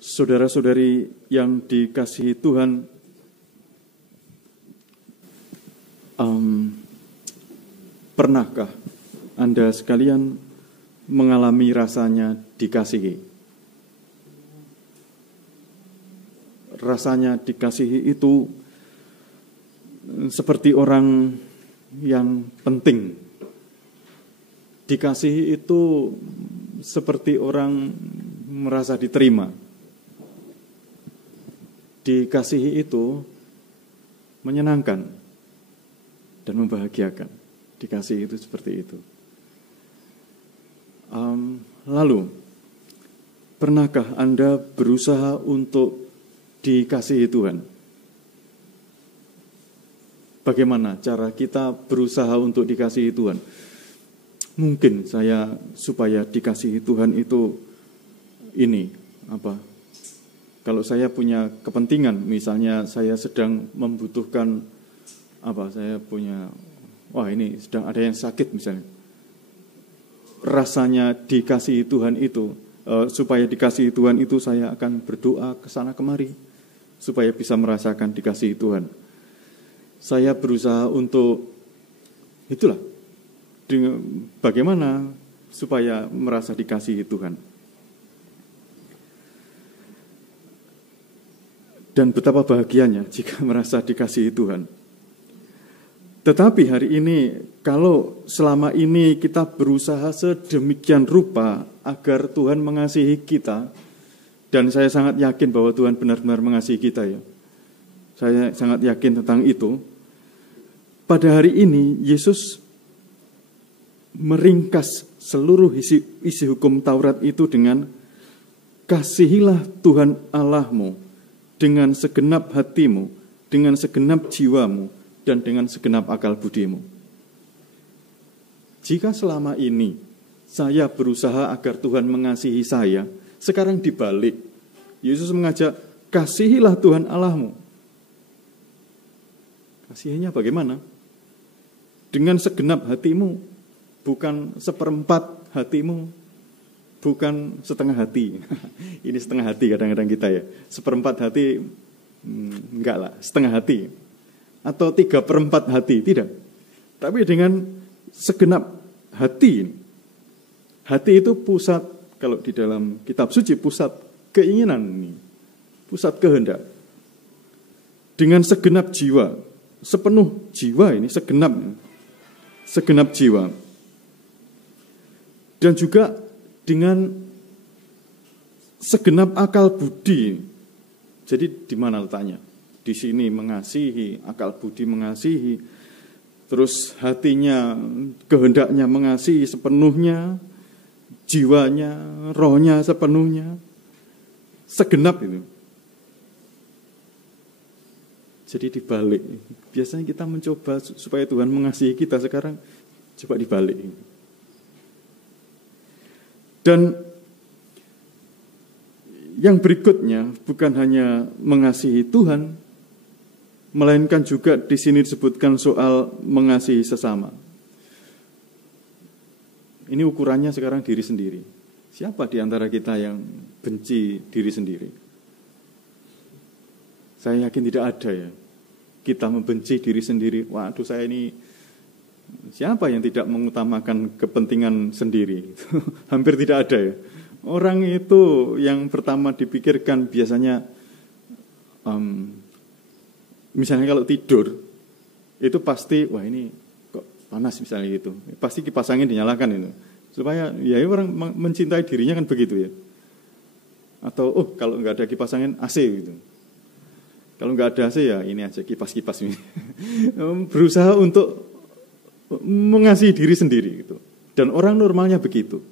Saudara-saudari yang dikasihi Tuhan, pernahkah Anda sekalian mengalami rasanya dikasihi? Rasanya dikasihi itu seperti orang yang penting. Dikasihi itu seperti orang merasa diterima. Dikasihi itu menyenangkan dan membahagiakan. Dikasihi itu seperti itu. Lalu, pernahkah Anda berusaha untuk dikasihi Tuhan? Bagaimana cara kita berusaha untuk dikasihi Tuhan? Mungkin saya supaya dikasihi Tuhan itu kalau saya punya kepentingan, misalnya saya sedang membutuhkan sedang ada yang sakit misalnya. Rasanya dikasihi Tuhan itu, supaya dikasihi Tuhan itu saya akan berdoa ke sana kemari supaya bisa merasakan dikasihi Tuhan. Saya berusaha untuk bagaimana supaya merasa dikasihi Tuhan. Dan betapa bahagianya jika merasa dikasihi Tuhan. Tetapi hari ini, kalau selama ini kita berusaha sedemikian rupa agar Tuhan mengasihi kita, dan saya sangat yakin bahwa Tuhan benar-benar mengasihi kita ya. Saya sangat yakin tentang itu. Pada hari ini, Yesus meringkas seluruh isi hukum Taurat itu dengan kasihilah Tuhan Allahmu dengan segenap hatimu, dengan segenap jiwamu, dan dengan segenap akal budimu. Jika selama ini saya berusaha agar Tuhan mengasihi saya, sekarang dibalik. Yesus mengajak, kasihilah Tuhan Allahmu. Kasihinya bagaimana? Dengan segenap hatimu, bukan seperempat hatimu, bukan setengah hati. Ini setengah hati kadang-kadang kita ya. Seperempat hati, enggak lah, setengah hati. Atau 3/4 hati, tidak. Tapi dengan segenap hati. Hati itu pusat, kalau di dalam kitab suci, pusat keinginan ini. Pusat kehendak. Dengan segenap jiwa. Sepenuh jiwa ini, segenap jiwa. Dan juga dengan segenap akal budi. Jadi di mana letaknya? Di sini mengasihi, akal budi mengasihi, terus hatinya, kehendaknya mengasihi sepenuhnya, jiwanya, rohnya sepenuhnya, segenap itu. Jadi dibalik. Biasanya kita mencoba supaya Tuhan mengasihi kita, sekarang coba dibalik. Dan yang berikutnya bukan hanya mengasihi Tuhan, melainkan juga di sini disebutkan soal mengasihi sesama. Ini ukurannya sekarang diri sendiri. Siapa di antara kita yang benci diri sendiri? Saya yakin tidak ada ya. Kita membenci diri sendiri. Waduh, saya ini siapa yang tidak mengutamakan kepentingan sendiri? Hampir tidak ada ya. Orang itu yang pertama dipikirkan biasanya, misalnya kalau tidur, itu pasti, wah ini kok panas misalnya gitu. Pasti kipas angin dinyalakan itu. Supaya ya orang mencintai dirinya kan begitu ya. Atau kalau nggak ada kipas angin, AC gitu. Kalau nggak ada AC ya ini aja kipas-kipas ini. Berusaha untuk mengasihi diri sendiri gitu. Dan orang normalnya begitu.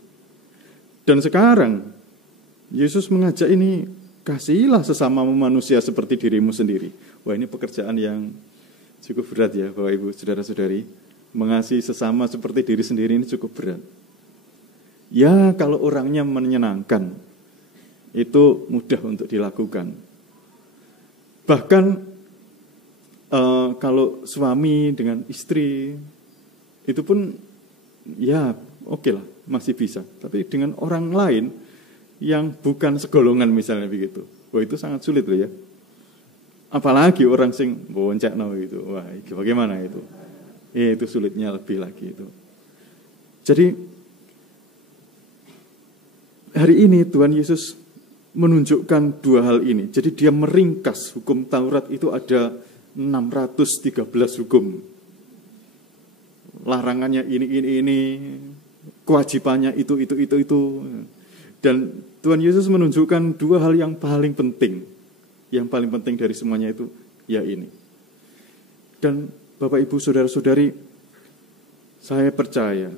Dan sekarang Yesus mengajak ini, kasihilah sesama manusia seperti dirimu sendiri. Wah, ini pekerjaan yang cukup berat ya Bapak Ibu, saudara-saudari. Mengasihi sesama seperti diri sendiri ini cukup berat. Ya, kalau orangnya menyenangkan, itu mudah untuk dilakukan. Bahkan kalau suami dengan istri, itu pun ya oke lah, masih bisa. Tapi dengan orang lain, yang bukan segolongan misalnya begitu. Wah, itu sangat sulit loh ya. Apalagi orang sing boncekno gitu. Wah, bagaimana itu? Itu sulitnya lebih lagi itu. Jadi hari ini Tuhan Yesus menunjukkan dua hal ini. Jadi dia meringkas hukum Taurat itu ada 613 hukum. Larangannya ini, kewajibannya itu. Dan Tuhan Yesus menunjukkan dua hal yang paling penting. Yang paling penting dari semuanya itu ya ini. Dan Bapak Ibu Saudara-saudari, saya percaya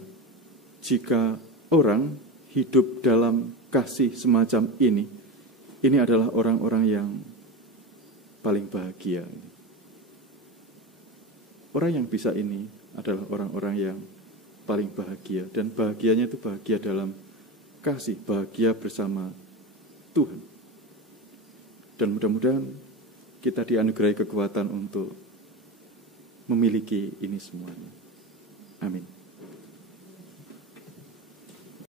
jika orang hidup dalam kasih semacam ini adalah orang-orang yang paling bahagia. Orang yang bisa ini adalah orang-orang yang paling bahagia. Dan bahagianya itu bahagia dalam kasih, bahagia bersama Tuhan. Dan mudah-mudahan kita dianugerahi kekuatan untuk memiliki ini semuanya. Amin.